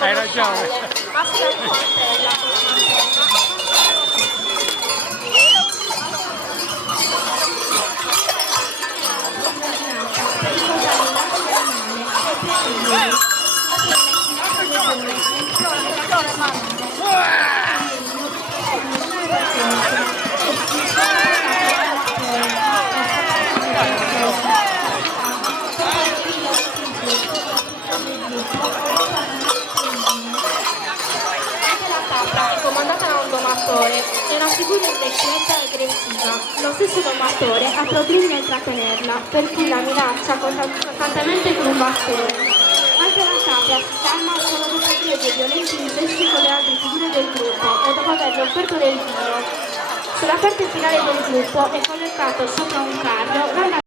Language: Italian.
Hai ragione. Basta il coltello. Comandata da un domatore, è una figura indecente e aggressiva. Lo stesso domatore ha problemi nel trattenerla, per cui la minaccia costantemente con un bastone. Anche la capra si calma solo dopo dei violenti incesti con le altre figure del gruppo e dopo averle offerto del vino. Sulla parte finale del gruppo è collocato sopra un carro